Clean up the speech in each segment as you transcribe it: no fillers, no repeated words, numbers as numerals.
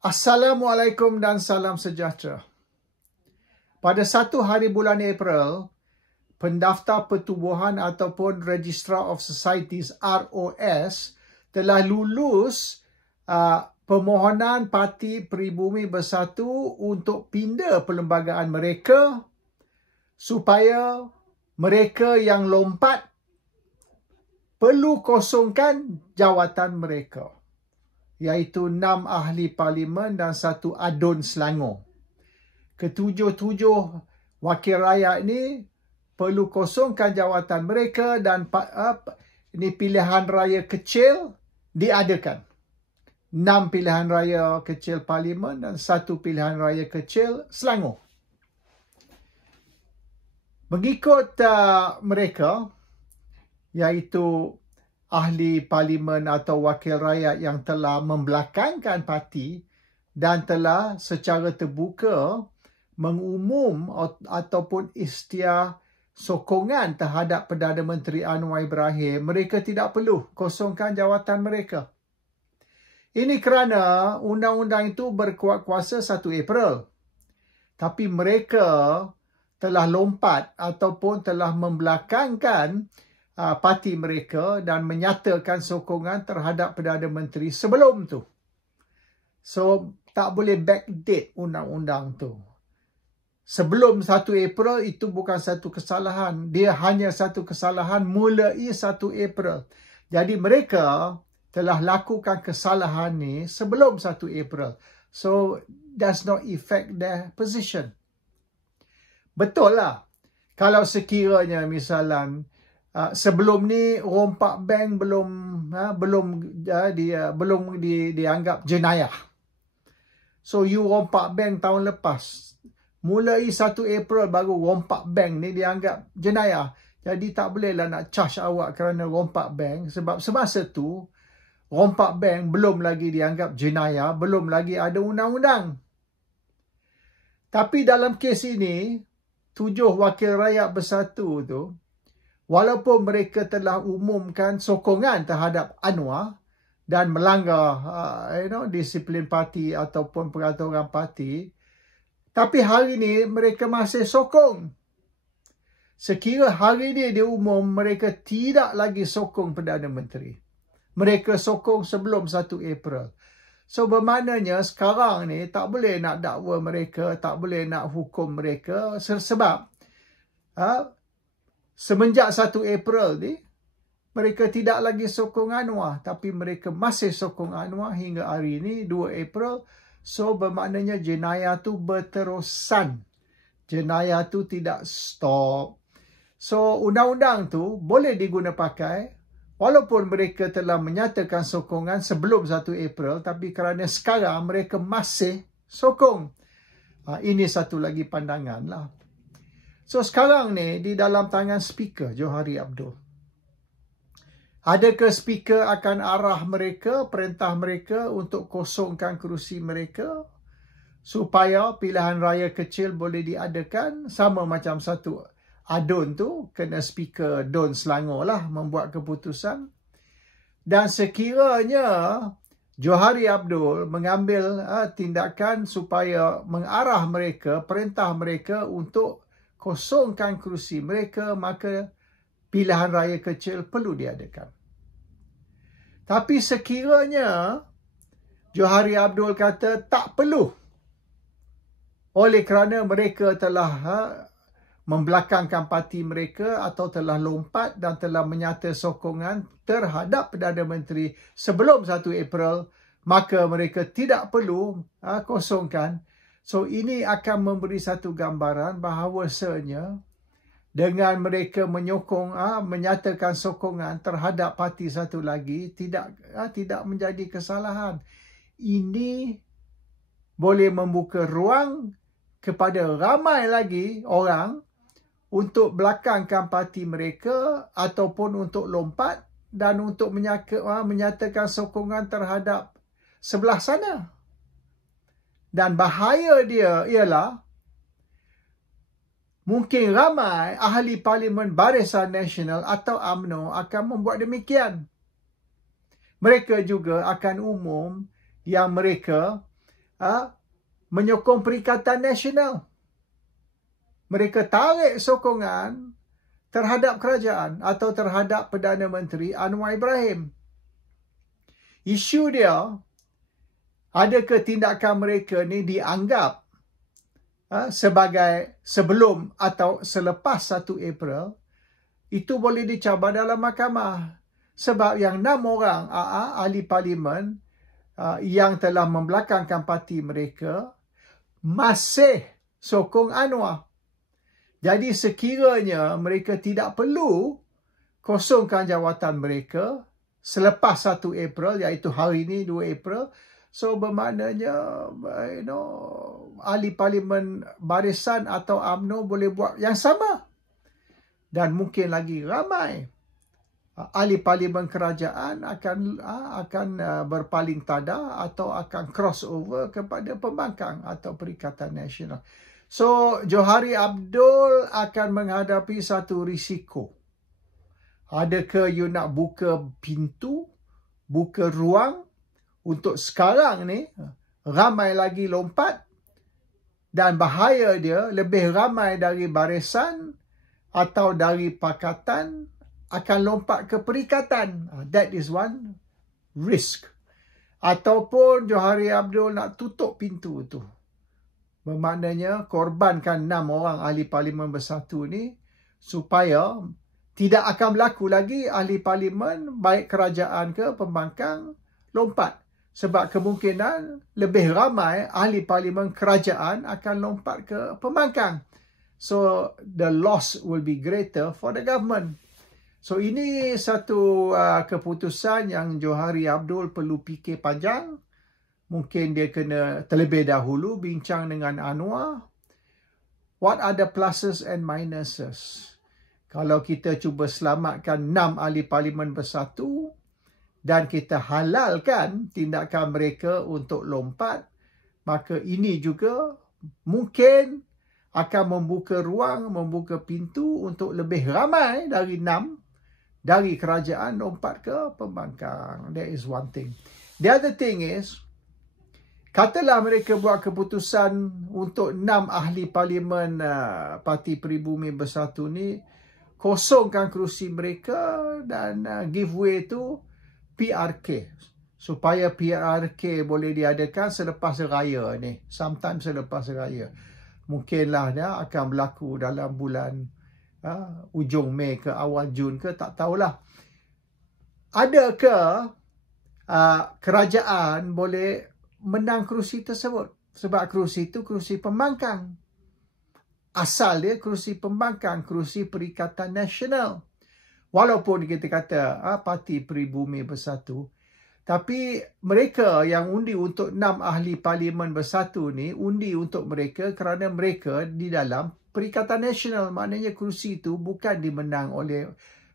Assalamualaikum dan salam sejahtera. Pada 1 hari bulan April, pendaftar pertubuhan ataupun Registrar of Societies ROS telah lulus permohonan Parti Peribumi Bersatu untuk pindah perlembagaan mereka supaya mereka yang lompat perlu kosongkan jawatan mereka, iaitu 6 ahli parlimen dan 1 adun Selangor. Ketujuh-tujuh wakil rakyat ini perlu kosongkan jawatan mereka dan ini pilihan raya kecil diadakan. 6 pilihan raya kecil parlimen dan 1 pilihan raya kecil Selangor. Mengikut mereka, iaitu ahli parlimen atau wakil rakyat yang telah membelakangkan parti dan telah secara terbuka mengumum ataupun isytiar sokongan terhadap Perdana Menteri Anwar Ibrahim, mereka tidak perlu kosongkan jawatan mereka. Ini kerana undang-undang itu berkuat kuasa 1 April. Tapi mereka telah lompat ataupun telah membelakangkan parti mereka dan menyatakan sokongan terhadap Perdana Menteri sebelum tu. So, tak boleh backdate undang-undang tu. Sebelum 1 April itu bukan satu kesalahan. Dia hanya satu kesalahan mulai 1 April. Jadi mereka telah lakukan kesalahan ni sebelum 1 April. So, does not affect their position. Betul lah. Kalau sekiranya misalnya sebelum ni rompak bank belum dianggap jenayah. So you rompak bank tahun lepas. Mulai 1 April baru rompak bank ni dianggap jenayah. Jadi tak bolehlah nak charge awak kerana rompak bank sebab semasa tu rompak bank belum lagi dianggap jenayah, belum lagi ada undang-undang. Tapi dalam kes ini 7 wakil rakyat bersatu tu, walaupun mereka telah umumkan sokongan terhadap Anwar dan melanggar disiplin parti ataupun peraturan parti, tapi hari ini mereka masih sokong. Sekira hari ini diumum mereka tidak lagi sokong Perdana Menteri. Mereka sokong sebelum 1 April. So bermaknanya sekarang ni tak boleh nak dakwa mereka, tak boleh nak hukum mereka sebab semenjak 1 April ni, mereka tidak lagi sokong Anwar. Tapi mereka masih sokong Anwar hingga hari ini, 2 April. So, bermaknanya jenayah tu berterusan. Jenayah tu tidak stop. So, undang-undang tu boleh diguna pakai. Walaupun mereka telah menyatakan sokongan sebelum 1 April. Tapi kerana sekarang mereka masih sokong. Ini satu lagi pandangan lah. So sekarang ni di dalam tangan speaker Johari Abdul. Adakah speaker akan arah mereka, perintah mereka untuk kosongkan kerusi mereka supaya pilihan raya kecil boleh diadakan sama macam satu adun tu, kena speaker Don Selangor lah membuat keputusan. Dan sekiranya Johari Abdul mengambil tindakan supaya mengarah mereka, perintah mereka untuk kosongkan kerusi mereka, maka pilihan raya kecil perlu diadakan. Tapi sekiranya Johari Abdul kata tak perlu, oleh kerana mereka telah membelakangkan parti mereka atau telah lompat dan telah menyata sokongan terhadap Perdana Menteri sebelum 1 April, maka mereka tidak perlu kosongkan. So ini akan memberi satu gambaran bahawasanya dengan mereka menyokong, menyatakan sokongan terhadap parti satu lagi tidak menjadi kesalahan. Ini boleh membuka ruang kepada ramai lagi orang untuk belakangkan parti mereka ataupun untuk lompat dan untuk menyatakan sokongan terhadap sebelah sana. Dan bahaya dia ialah mungkin ramai ahli parlimen Barisan Nasional atau UMNO akan membuat demikian. Mereka juga akan umum yang mereka menyokong Perikatan Nasional. Mereka tarik sokongan terhadap kerajaan atau terhadap Perdana Menteri Anwar Ibrahim. Isu dia, adakah tindakan mereka ni dianggap sebagai sebelum atau selepas 1 April, itu boleh dicabar dalam mahkamah. Sebab yang 6 orang ahli parlimen yang telah membelakangkan parti mereka masih sokong Anwar. Jadi sekiranya mereka tidak perlu kosongkan jawatan mereka selepas 1 April, iaitu hari ini 2 April, so bermaknanya ahli parlimen barisan atau UMNO boleh buat yang sama. Dan mungkin lagi ramai ahli parlimen kerajaan akan berpaling tada atau akan crossover kepada pembangkang atau Perikatan Nasional. So, Johari Abdul akan menghadapi satu risiko. Adakah you nak buka pintu, buka ruang untuk sekarang ni ramai lagi lompat, dan bahaya dia lebih ramai dari barisan atau dari pakatan akan lompat ke perikatan. That is one risk. Ataupun Johari Abdul nak tutup pintu tu. Bermaknanya korbankan 6 orang ahli parlimen bersatu ni supaya tidak akan berlaku lagi ahli parlimen baik kerajaan ke pembangkang lompat. Sebab kemungkinan lebih ramai ahli parlimen kerajaan akan lompat ke pembangkang. So the loss will be greater for the government. So ini satu keputusan yang Johari Abdul perlu fikir panjang. Mungkin dia kena terlebih dahulu bincang dengan Anwar. What are the pluses and minuses? Kalau kita cuba selamatkan 6 ahli parlimen bersatu dan kita halalkan tindakan mereka untuk lompat, maka ini juga mungkin akan membuka ruang, membuka pintu untuk lebih ramai dari 6 dari kerajaan lompat ke pembangkang. That is one thing. The other thing is, katalah mereka buat keputusan untuk 6 ahli parlimen Parti Peribumi Bersatu ni kosongkan kerusi mereka dan give way to PRK. Supaya PRK boleh diadakan selepas raya ni. Sometime selepas raya. Mungkinlah dia akan berlaku dalam bulan ujung Mei ke awal Jun ke, tak tahulah. Adakah kerajaan boleh menang kerusi tersebut? Sebab kerusi itu kerusi pembangkang. Asal dia kerusi pembangkang, kerusi Perikatan Nasional. Walaupun kita kata Parti Peribumi Bersatu, tapi mereka yang undi untuk 6 ahli parlimen bersatu ni, undi untuk mereka kerana mereka di dalam Perikatan Nasional. Maknanya kerusi itu bukan dimenang oleh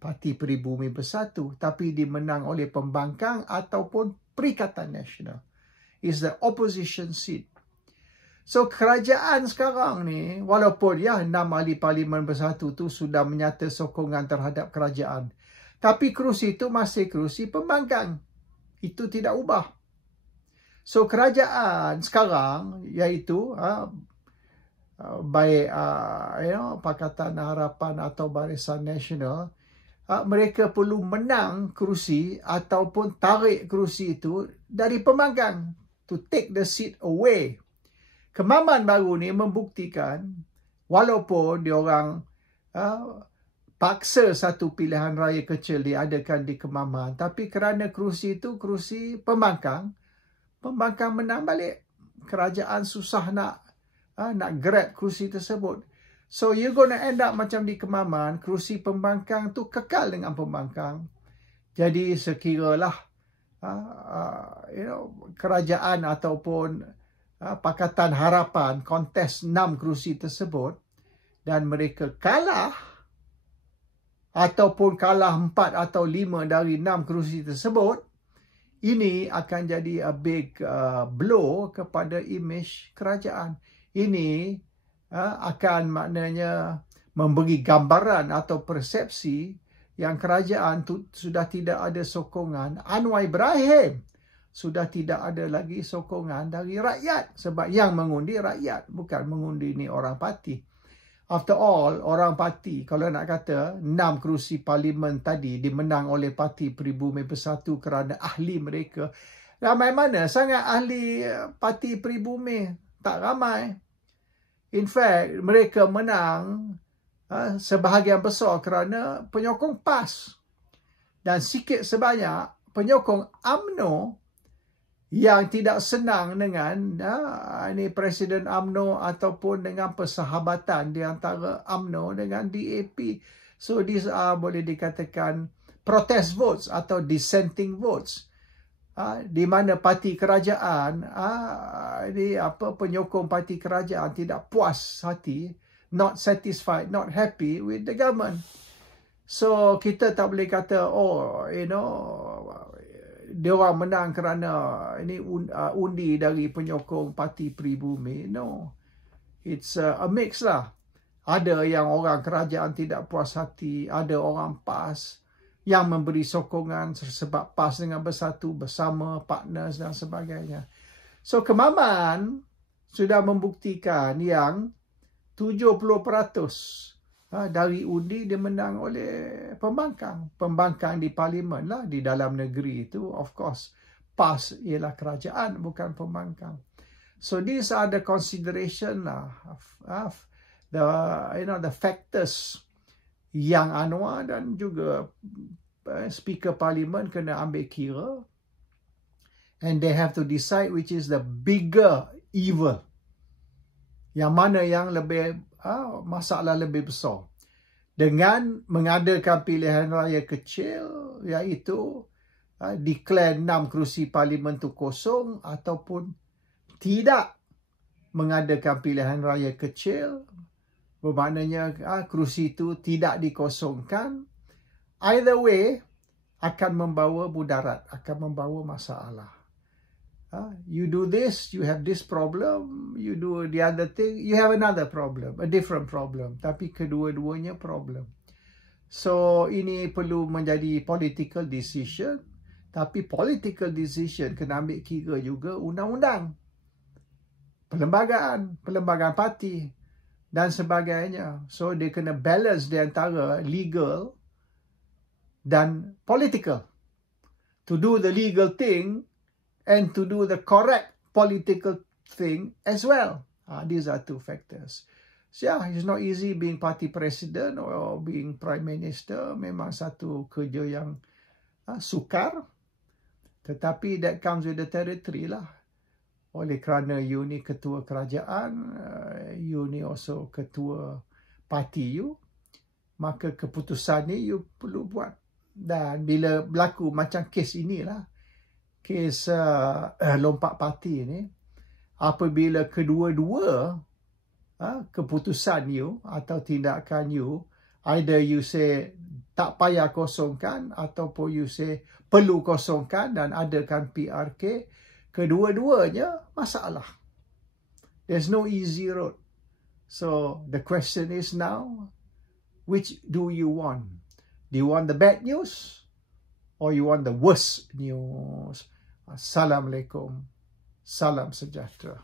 Parti Peribumi Bersatu, tapi dimenang oleh pembangkang ataupun Perikatan Nasional. Is the opposition seat. So kerajaan sekarang ni, walaupun 6 ahli parlimen bersatu tu sudah menyata sokongan terhadap kerajaan, tapi kerusi itu masih kerusi pembangkang. Itu tidak ubah. So kerajaan sekarang, iaitu baik Pakatan Harapan atau Barisan Nasional, mereka perlu menang kerusi ataupun tarik kerusi itu dari pembangkang. To take the seat away. Kemaman baru ni membuktikan walaupun diorang paksa satu pilihan raya kecil diadakan di Kemaman, tapi kerana kerusi itu kerusi pembangkang, pembangkang menang balik. Kerajaan susah nak grab kerusi tersebut. So you're gonna end up macam di Kemaman, kerusi pembangkang tu kekal dengan pembangkang. Jadi sekiralah kerajaan ataupun Pakatan Harapan kontes 6 kerusi tersebut dan mereka kalah ataupun kalah 4 atau 5 dari 6 kerusi tersebut, ini akan jadi a big blow kepada imej kerajaan. Ini akan maknanya memberi gambaran atau persepsi yang kerajaan tu sudah tidak ada sokongan Anwar Ibrahim sudah tidak ada lagi sokongan dari rakyat. Sebab yang mengundi rakyat, bukan mengundi ni orang parti. After all, orang parti, kalau nak kata 6 kerusi parlimen tadi dimenang oleh Parti Pribumi Bersatu kerana ahli mereka. Ramai mana sangat ahli Parti Pribumi? Tak ramai. In fact, mereka menang sebahagian besar kerana penyokong PAS. Dan sikit sebanyak penyokong UMNO yang tidak senang dengan ini Presiden UMNO ataupun dengan persahabatan di antara UMNO dengan DAP. So these are boleh dikatakan protest votes atau dissenting votes. Di mana parti kerajaan penyokong parti kerajaan tidak puas hati, not satisfied, not happy with the government. So kita tak boleh kata dia orang menang kerana ini undi dari penyokong Parti Pribumi. No. It's a mix lah. Ada yang orang kerajaan tidak puas hati, ada orang PAS yang memberi sokongan sebab PAS dengan bersatu bersama partners dan sebagainya. So Kemaman sudah membuktikan yang 70% dari undi dimenang oleh pembangkang. Pembangkang di parlimen lah, di dalam negeri itu, of course, PAS ialah kerajaan, bukan pembangkang. So these are the consideration of the factors yang Anwar dan juga Speaker Parlimen kena ambil kira. And they have to decide which is the bigger evil. Yang mana yang lebih masalah lebih besar. Dengan mengadakan pilihan raya kecil, iaitu declare 6 kerusi parlimen tu kosong ataupun tidak mengadakan pilihan raya kecil, bermaknanya kerusi itu tidak dikosongkan. Either way akan membawa mudarat, akan membawa masalah. You do this, you have this problem. You do the other thing, you have another problem, a different problem. Tapi kedua-duanya problem. So ini perlu menjadi political decision. Tapi political decision kena ambil kira juga undang-undang, perlembagaan parti dan sebagainya. So dia kena balance di antara legal dan political. To do the legal thing and to do the correct political thing as well. These are two factors. So yeah, it's not easy being party president or being prime minister. Memang satu kerja yang sukar. Tetapi that comes with the territory lah. Oleh kerana you ni ketua kerajaan, you ni also ketua parti you, maka keputusan ni you perlu buat. Dan bila berlaku macam kes inilah, kes lompat parti ni, apabila kedua-dua keputusan you atau tindakan you, either you say tak payah kosongkan ataupun you say perlu kosongkan dan adakan PRK, kedua-duanya masalah. There's no easy road. So the question is now, which do you want? Do you want the bad news or you want the worst news? Assalamualaikum. Salam sejahtera.